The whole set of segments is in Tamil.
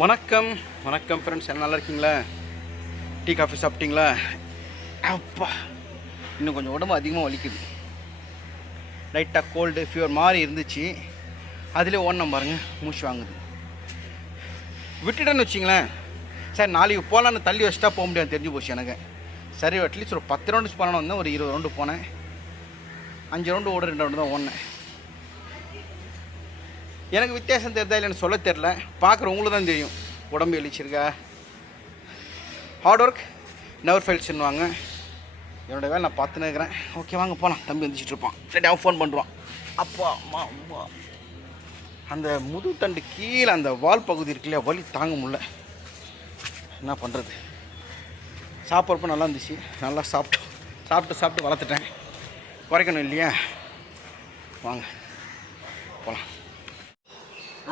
வணக்கம் வணக்கம் ஃப்ரெண்ட்ஸ், எல்லாம் நல்லா இருக்கீங்களா? டீ காஃபி சாப்பிட்டீங்களா? அப்பா, இன்னும் கொஞ்சம் உடம்பு அதிகமாக வலிக்குது. லைட்டாக கோல்டு ஃபீவர் மாதிரி இருந்துச்சு. அதிலே ஓடணும் பாருங்கள், மூச்சு வாங்குது. விட்டுட்டேன்னு வச்சிங்களேன், சார் நாளைக்கு போகலான்னு தள்ளி வச்சுட்டா போக முடியாது, தெரிஞ்சு போச்சு எனக்கு. சரி, அட்லீஸ்ட் ஒரு 10 ரவுண்டு போனான்னு வந்தேன். ஒரு 20 ரவுண்டு போனேன். 5 ரவுண்டு ஓட 2 ரவுண்டு தான் ஓடினேன். எனக்கு வித்தியாசம் தெரிதா இல்லைன்னு சொல்ல தெரில, பார்க்குறவங்களுக்கு தான் தெரியும். உடம்பு எழுச்சிருக்கா. ஹார்ட் ஒர்க் நெவர் ஃபெயில்ஸ்ன்னுவாங்க. என்னோடய வேலை நான் பார்த்துன்னு இருக்கிறேன். ஓகே, வாங்க போகலாம். தம்பி வந்துச்சிட்டு இருப்பான். சரி, அவன் ஃபோன் பண்ணுறான். அப்பா அம்மா அம்மா, அந்த முதுத்தண்டு கீழே அந்த வால் பகுதி இருக்குல்லையா, வலி தாங்க முடியல. என்ன பண்ணுறது? சாப்பிட்றப்ப நல்லா இருந்துச்சு. நல்லா சாப்பிட்டு வளர்த்துட்டேன். குறைக்கணும் இல்லையா? வாங்க போகலாம்.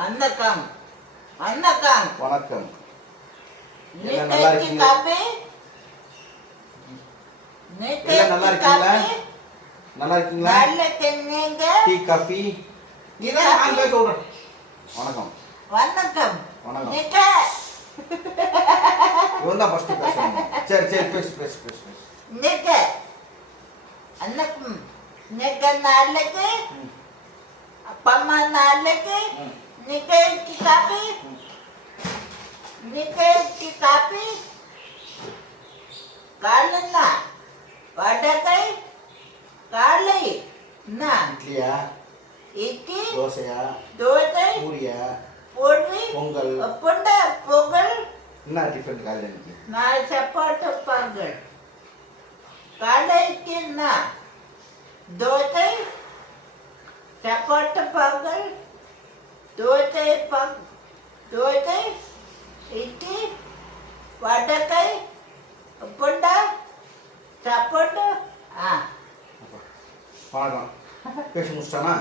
வணக்கம். நல்லா இருக்கீங்களா? நல்லா இருக்கீங்களா? டீ காஃபி சொல்றேன். வணக்கம் வணக்கம். வணக்கம். இவன் தான் ஃபர்ஸ்ட் பேசுறேன். சரி பேசு. நாளைக்கு அப்பா அம்மா நாளைக்கு நிக்கி காப்பி காலன்னா வடகை காலை இட்லியா, இட்லி, தோசை, பூரியா, பொங்கல். பொங்கல் என்ன டிஃபன் காலையில் இன்னைக்கு? நான் சப்பாட்டு பொங்கல். காலைக்கு தோசை, சப்பாட்டு பொங்கல், தோசை, இட்லி, வடகை, புண்டா, சப்பாட்டு. வணக்கம். பேசி முடிச்சிட்டானா?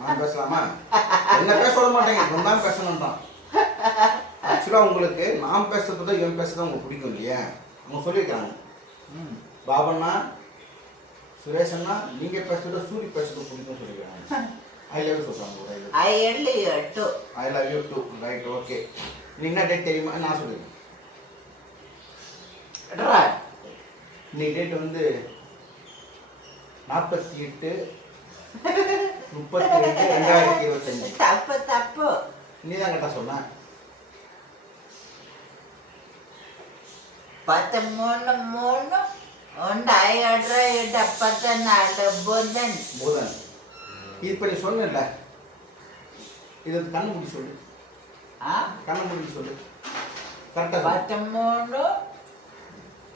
நான் பேசலாமா? என்ன பேச விட மாட்டேங்க, இவன் தான் பேசணும் தான். ஆக்சுவலாக உங்களுக்கு நான் பேசுறத இவன் பேசுறது உங்களுக்கு பிடிக்கும் இல்லையா? அவங்க சொல்லியிருக்காங்க, பாபண்ணா சுரேஷன்னா நீங்கள் பேசுறத சூரி பேசுறது பிடிக்கும் சொல்லியிருக்காங்க. ஐ லவ் யூ சொல்கிறாங்க. I love you too. Right, okay. நீ என்ன டேட் தெரியுமா? நான் சொல்லிடுறேன். இன்னைக்கு டேட் வந்து 48/32/2025. தப்பு. நீ தான் கரெக்டாக சொன்ன. 13/3/2024 புதன். இப்போ நீ சொன்ன இது கண்ணு மூடி சொல்லு. கண்ணு மூடி சொல்லு. கரெக்டாக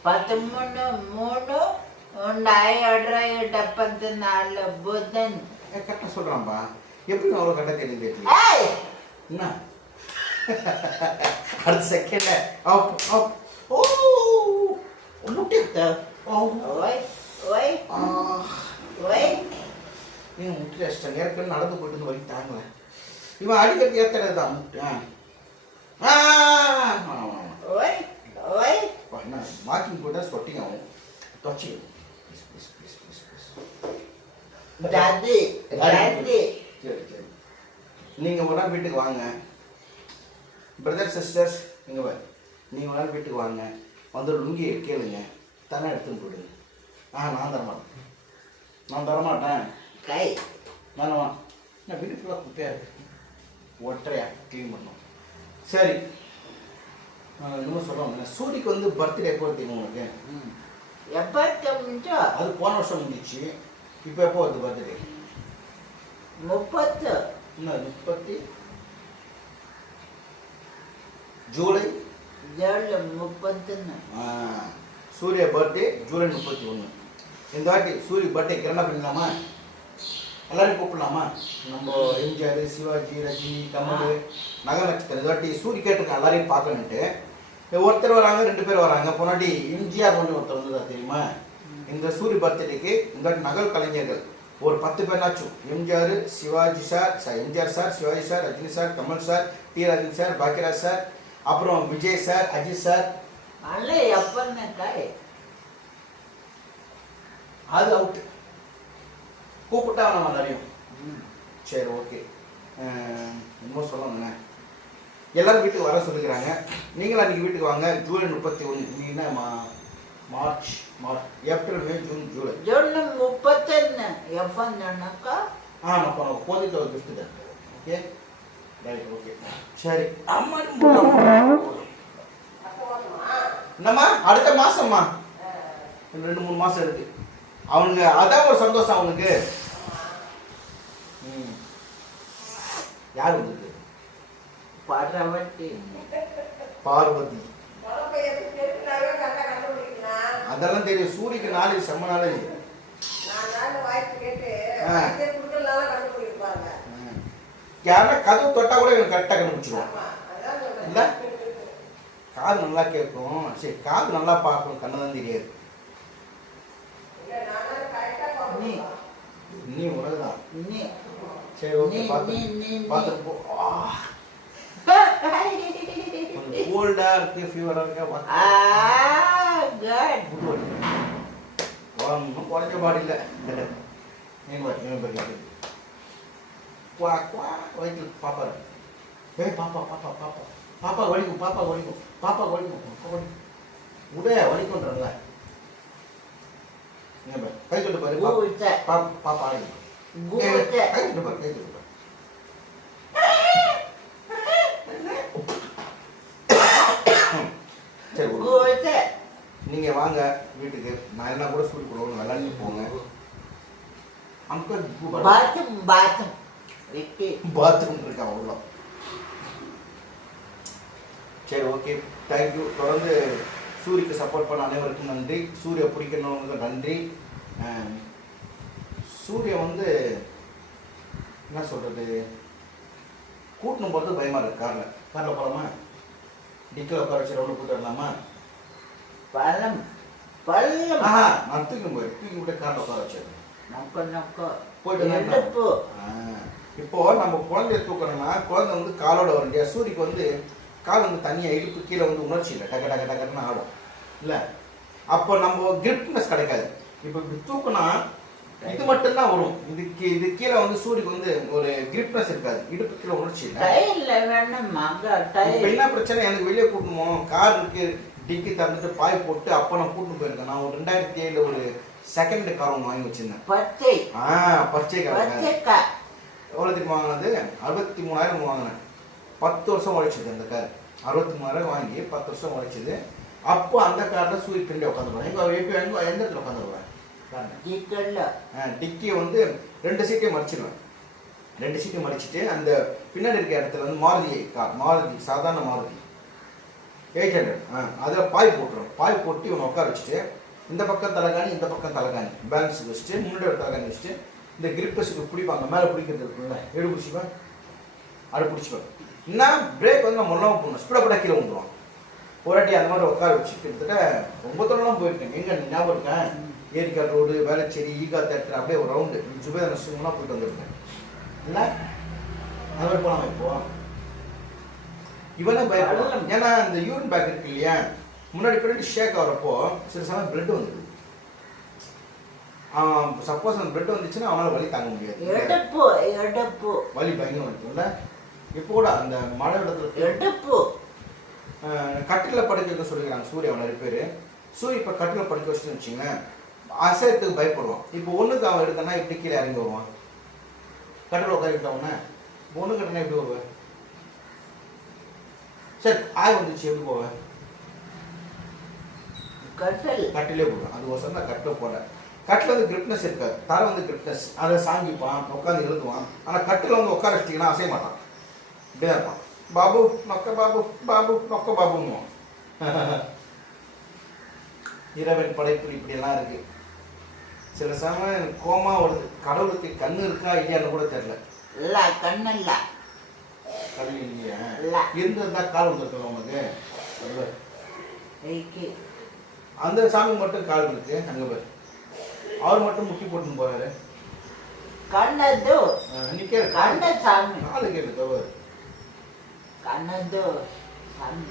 13/3/2024 புதன். கரெக்டாக சொல்கிறான்பா. எப்படி அவ்வளோ கரெக்டாக தெரியுது? என்ன அடுத்த செகண்ட் நீங்க முட்டி அடிச்சிட்டாங்க. ஏற்கனவே நடந்து போயிட்டு வரைக்கும் தாங்கல. இவன் அடிக்கடி ஏத்தறது தான் முட்டு. வாக்கிங் போயிட்டா ஸ்வெட்டிங் ஆகும். தொச்சி சரி. நீங்க ஒரு நாள் வீட்டுக்கு வாங்க. பிரதர் சிஸ்டர்ஸ், நீங்க ஒரு நாள் வீட்டுக்கு வாங்க. வந்து லுங்கி கேளுங்க, தானே எடுத்துன்னு போயிடுங்க. நான் தரமாட்டேன். வேணாமா? நான் வீடு ஃபுல்லாக குப்பையாக இருக்கு. ஒற்றையா க்ளீன் பண்ணோம். சரி, இன்னும் சொல்லுவாங்க. சூரிக்கு வந்து பர்த்டே எப்போ தெரியும் உங்களுக்கு? அது போன வருஷம் முடிஞ்சிச்சு. இப்போ எப்போ வருது பர்த்டே? 30. என்ன 30? ஜூலை 30. சூரிய பர்த்டே ஜூலை 31. இந்த வாட்டி சூரிய பர்த்டே கிராண்டா பண்ணிடலாமா? எல்லாரையும் கூப்பிடலாமா? நம்ம எம்ஜிஆர், சிவாஜி, ரஜினி, கமல், நகலட்சத்திரம். இந்த வாட்டி சூரிய கேட்டிருக்கான் எல்லாரையும் பார்க்கணுன்ட்டு. ஒருத்தர் வராங்க, 2 பேர் வராங்க. போனாடி எம்ஜிஆர் ஒருத்தர் வந்ததா தெரியுமா? இந்த சூரிய பர்த்டேக்கு இந்த வாட்டி நகல் கலைஞர்கள் ஒரு 10 பேர்னாச்சும். MGR, Sivaji sir, MGR sir, Sivaji sir, Rajini sir, Kamal sir, T Rajan sir, Bhagyaraj sir, அப்புறம் விஜய் சார், அஜித் சார். அது அவுட். கூப்பிட்டா நம்ம எல்லாரையும். சரி, ஓகே. இன்னும் சொல்லணுண்ணே. எல்லாரும் வீட்டுக்கு வர சொல்லிக்கிறாங்க. நீங்களும் அன்றைக்கி வீட்டுக்கு வாங்க. ஜூலை 31 இன்னைக்கு March April May June July June 31 எப்போ சொன்னாக்கா நான் போதிட்டு ஒரு கிஃப்ட் தான். ஓகே ரைட் ஓகே சரி. அம்மா என்னம்மா அடுத்த மாசம்மா 2-3 மாசம் இருக்கு அவனுக்கு. அதான் ஒரு சந்தோஷம் அவனுக்கு. யார் வந்துருக்கு? பார்வதி. அதெல்லாம் தெரியும். சூரிக்கு நாலேஜ் செம்ம நாலேஜ். யாருன்னா கதவு தொட்டா கூட எனக்கு கரெக்டாக கண்டுபிடிச்சிருவோம் இல்லை? காது நல்லா கேட்கும். சரி காது நல்லா பார்க்கணும், கண்ணு தான் தெரியாது. நீ உனக்குதான். சரி ஓகே பார்த்து போ. கோல்டா இருக்கு, ஃபீவரா இருக்கா? ஒன்றும் குறைஞ்ச பாடு இல்லை. வயிற்று பாப்பா பாப்பா பாப்பா பாப்பா பாப்பா வலிக்கும், பாப்பா வலிக்கும், பாப்பா வலிக்கும், உடைய வலிக்கும்ன்றல. கை தொட்டு பாரு பாப்பா ஆடி. கை தொட்டு பாரு, கை தொட்டு பாரு. சரி நீங்க வாங்க வீட்டுக்கு. நான் என்ன கூட ஸ்கூல் கொடுக்கணும், விளையாண்டு போங்க. அங்கிள் பாத்ரூம் இருக்கா அவ்வளோ. சரி ஓகே தேங்க்யூ. தொடர்ந்து சூரியக்கு சப்போர்ட் பண்ண அனைவருக்கும் நன்றி. சூரிய பிடிக்கணுங்களுக்கு நன்றி. சூரிய வந்து என்ன சொல்கிறது, கூட்டணும் போகிறது பயமாக இருக்குது. காரில் போகலாமா? டிக்கில் உட்கார வச்சு ரவுண்டு கூட்டு வரலாமா? நான் தூக்கி விட்டு காரில் உட்கார வச்சேன். போயிட்டு இப்போ நம்ம குழந்தைய தூக்கணும்னா குழந்தை வந்து காலோட வரும் இல்லையா? சூரியக்கு வந்து கால் வந்து தனியாக இடுப்பு கீழே வந்து உணர்ச்சி இல்லை, டக்கு டக்கு டக்குன்னு ஆடும் இல்லை? அப்போ நம்ம கிரிப்னஸ் கிடைக்காது. இப்போ இப்படி தூக்குனா இது மட்டும்தான் வரும். இது கீழே வந்து சூரியக்கு வந்து ஒரு கிரிப்னஸ் இருக்காது, இடுப்பு கீழே உணர்ச்சி இல்லை. இப்போ என்ன பிரச்சனை, எனக்கு வெளியே கூட்டணும், கார் இருக்கு, டிக்கி தந்துட்டு பாய் போட்டு அப்போ நான் கூட்டு போயிருக்கேன். நான் ஒரு 2007 ஒரு செகண்ட் கார் ஒன்று வாங்கி வச்சிருந்தேன். பச்சை கார். எவ்வளோ தெரியுமா வாங்கினது? 63,000 வாங்கினேன். 10 வருஷம் உழைச்சிது அந்த கார். 63,000 வாங்கி 10 வருஷம் உழைச்சிது. அப்போ அந்த காரில் சூரிய பின்னாடி உட்காந்துருவேன். எந்த இடத்துல உட்காந்துருவேன்? டிக்கியை வந்து 2 சீட்டையும் மடிச்சிடுவேன். 2 சீட்டையும் மடிச்சுட்டு அந்த பின்னாடி இருக்க இடத்துல வந்து மாருதி சாதாரண மாருதி 800 அதில் பாய் போட்டுருவேன். பாய் போட்டு இவனை உட்கார வச்சுட்டு இந்த பக்கம் தலைகாணி, இந்த பக்கம் தலைகாணி பேலன்ஸுக்கு வச்சுட்டு முன்னாடி ஒரு தலைகாணி வச்சுட்டு இந்த கிரிப்பஸுக்கு பிடிப்பாங்க, மேலே பிடிக்கிறது இருக்குல்ல, எடு பிடிச்சிப்பேன், அடு பிடிச்சிப்பேன். என்ன பிரேக் வந்து நம்ம ஒன்றாவும் போடணும், ஸ்பீடாக கீழே வந்துடுவான். ஒரு வாட்டி அந்த மாதிரி உட்கார வச்சு கிட்டத்தட்ட ரொம்ப தூரம்லாம் போயிருக்கேன். எங்கே ஞாபகம் இருக்கேன்? ஏரிக்கால் ரோடு, வேளச்சேரி, ஈகா தேட்டர், அப்படியே ஒரு ரவுண்டு ஜுபேர் நர்சிங்லாம் போயிட்டு வந்திருக்கேன் இல்லை? அந்த மாதிரி போகலாம். இப்போ இவனே பயப்படலாம். ஏன்னா இந்த யூரின் பேக் இருக்கு இல்லையா, முன்னாடி பின்னாடி ஷேக் ஆகிறப்போ சில சமயம் பிளட் வந்துடுது. சப்போஸ் அந்த பிளட் வந்துச்சுன்னா அவனால் வலி தாங்க முடியாது, வலி பயங்கரம் வந்துட்டும்ல. இப்போ கூட அந்த மழை இடத்துல கட்டில படுக்க வைக்க சொல்லிக்கிறாங்க சூரிய நிறைய பேர். சூரிய இப்போ கட்டில படுக்க வச்சுன்னு வச்சுங்களேன், அசையத்துக்கு பயப்படுவான். இப்போ ஒன்றுக்கு அவன் எடுத்தானா இப்படி கீழே இறங்கி வருவான். கட்டில உட்காந்துட்டவன ஒன்று கட்டினா எப்படி வருவேன்? சரி ஆய் வந்துச்சு எப்படி போவேன்? கட்டிலே போடுவேன். அது ஒரு சொன்ன கட்டில போடுறேன். கட்டில் வந்து கிரிப்னஸ் இருக்காது, தரை வந்து கிரிப்னஸ். அதை சாங்கிப்பான், உட்காந்து எழுதுவான். ஆனால் கட்டில் வந்து உட்கார வச்சிட்டிங்கன்னா அசைய மாட்டான், இப்படிதான் இருப்பான். பாபு நொக்க பாபு, பாபு நொக்க பாபுன்னுவான். இரவன் படைப்பு இப்படியெல்லாம் இருக்கு. சில சமயம் எனக்கு கோமா வருது. கடவுளுக்கு கண்ணு இருக்கா இல்லையான்னு கூட தெரியல. கண்ணு இல்லை, கண்ணு இல்லையா? இருந்திருந்தா கால் வந்துருக்கல உனக்கு. அந்த சாமி மட்டும் கால் இருக்கு, அங்க பாரு. அவர் மட்டும் முட்டி போட்டுன்னு போறாரு. கண்ணது நிக்கிற கண்ண சாமி காலு கேட்டு தவறு. கண்ணது சாமி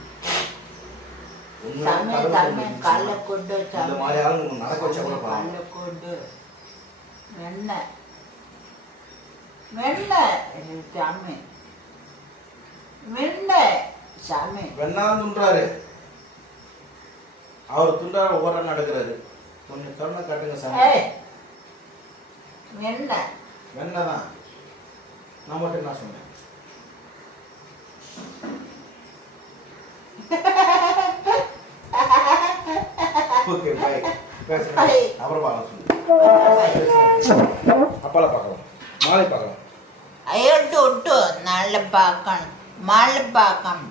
சாமி சாமி கால கொண்டு இந்த மாதிரி ஆளுங்க நடக்க வச்சா கூட கால கொண்டு மென்ன மென்ன சாமி மென்ன சாமி வெண்ணாலும் துன்றாரு. அவர் துண்டார ஓர நடக்கிறாரு. கொஞ்சம் கருணை காட்டுங்க சாமி. ஏய் வெண்ணெய் வெண்ணெய் தான். நான் மட்டும் என்ன சொன்னேன்? Okay bye. பேசுறேன். Bye. அப்புறம் பார்க்கலாம் சொல்லு. அப்பால பார்க்கலாம். மாலை பார்க்கலாம். അയോട്ട് ഒട്ടു നല്ല പാക്കണം മാല പാക്കണം